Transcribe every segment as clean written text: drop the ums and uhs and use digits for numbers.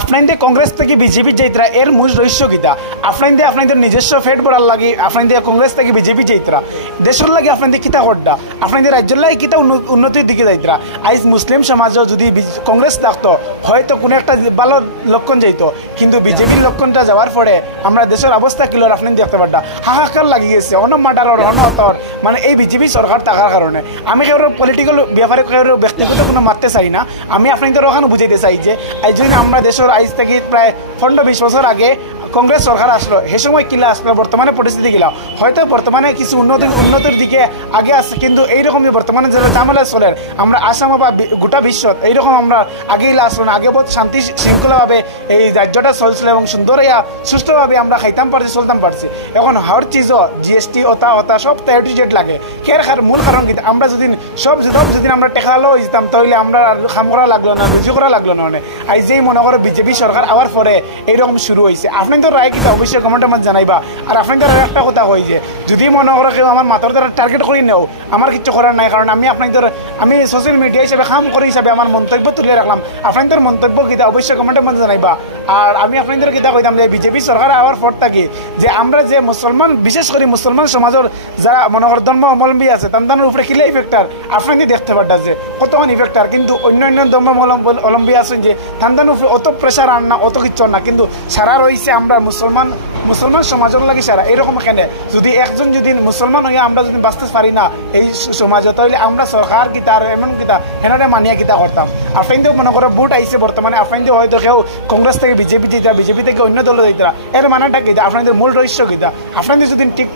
আপনাদের কংগ্রেস থেকে বিজেপি যাইতরা এর মূল রহস্য কিতা আপনাদের নিজস্ব ফেট বড়ার লাগি আপনাদের কংগ্রেস থেকে বিজেপি যাইতরা দেশের লাগে আপনাদের কিতা করডা আপনাদের রাজ্যের লাগে কিতা উন্নতির দিকে যাইতরা আইজ মুসলিম সমাজও যদি কংগ্রেস থাকতো হয়তো কোনো একটা ভালো লক্ষণ যাইতো কিন্তু বিজেপির লক্ষণটা যাওয়ার পরে আমরা দেশের অবস্থা কিলো আপনি দেখতে পারটা হাহাকার লাগি গেছে অনমাটার অনহতর মানে এই বিজেপি সরকার থাকার কারণে আমি কেউ পলিটিক্যাল ব্যাপারে কেউ ব্যক্তিগত কোনো মারতে চাই না আমি আপনাদের ওখানে বুঝাইতে চাই যে এই জন্য আমরা দেশের আইজ থেকে প্রায় 15-20 বছর আগে কংগ্রেস সরকার আসলো সে সময় কিলা আসলো বর্তমানে পরিস্থিতি কিলা হয়তো বর্তমানে কিছু উন্নতির দিকে আগে আসছে কিন্তু এইরকমই বর্তমানে যে ঝামেলা চলে আমরা আসাম বা গোটা বিশ্বত এইরকম আমরা আগে আসলো না আগে বহুত শান্তি শৃঙ্খলাভাবে এই রাজ্যটা চলছিল এবং সুন্দর সুষ্ঠুভাবে আমরা খাইতাম পারছি চলতাম পারছি এখন হর চিজও জিএসটি ওতা সব ট্যারিজেট লাগে মূল কারণ কি আমরা যদি যদি আমরা টেকালো যেতাম তাহলে আমরা কাম করা লাগলো না রুজু করা লাগলো না আজ যেই মনে করো বিজেপি সরকার আবার পরে এইরকম শুরু হয়েছে আপনি তো রায় কিন্তু অবশ্যই কমেন্টের মধ্যে জানাইবা আর আপনাদের একটা কথা হয় যে যদি মনে করো কেউ আমার মাথার দ্বারা টার্গেট করি নেও আমার কিছু করার নাই কারণ আমি সোশ্যাল মিডিয়া হিসাবে কাম করে হিসাবে আমার মন্তব্য তুলে রাখলাম আপনাদের মন্তব্য কিতা অবশ্যই কমেন্টের মধ্যে জানাইবা আর আমি আপনাদের কিতা কইতাম যে বিজেপি সরকার আবার পর থাকি যে আমরা যে মুসলমান বিশেষ করে মুসলমান সমাজের যারা মনে কর ধর্ম অবলম্বী আছে তাদের উপরে কিলে ইফেক্টার আপনাদের দেখতে পারটা যে কতক্ষণ ইফেক্টার কিন্তু অন্য ধর্ম অবলম্বী আছেন যে তাদের উপরে অত প্রেশার আন না অত কিছু না কিন্তু সারা রয়েছে আমরা মুসলমান সমাজের লাগে সারা এরকম এখানে যদি একজন যদি মুসলমান হয়ে আমরা যদি বাঁচতে পারি না এই সমাজে তাহলে আমরা সরকার কি তার এমন কিতা হেনারে মানিয়া কিতা করতাম আপনাদের মনে করো ভোট আইসে বর্তমানে আপনাদের হয়তো কেউ কংগ্রেস থেকে বিজেপি দিতা বিজেপি থেকে অন্য দল দিতা এর মানাটা কিতা আপনাদের মূল রহস্য কিতা আপনাদের যদি টিক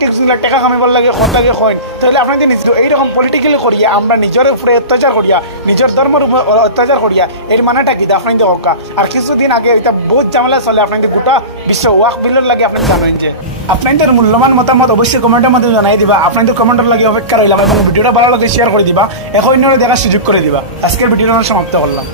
টাকা কামাইবার লাগে লাগে হইন তাহলে আপনাদের নিজের এইরকম পলিটিক্যালি করিয়া আমরা নিজের উপরে অত্যাচার করিয়া নিজের ধর্মের উপরে অত্যাচার করিয়া এর মানাটা কিতা আপনাদের হকা আর কিছুদিন আগে এটা বহুত ঝামেলা চলে আপনাদের গোটা বিশ্ব ওয়াক বিলের লাগে আপনি জানেন যে আপনাদের মূল্যবান মতামত অবশ্যই কমেন্টের মাধ্যমে জানাই দিবা আপনাদের কমেন্টের লাগে অপেক্ষা রইলাম এবং ভিডিওটা ভালো লাগে শেয়ার করে দিবা এখন অন্যরা দেখার সুযোগ করে দিবা আজকের ভিডিওটা সমাপ্ত করলাম।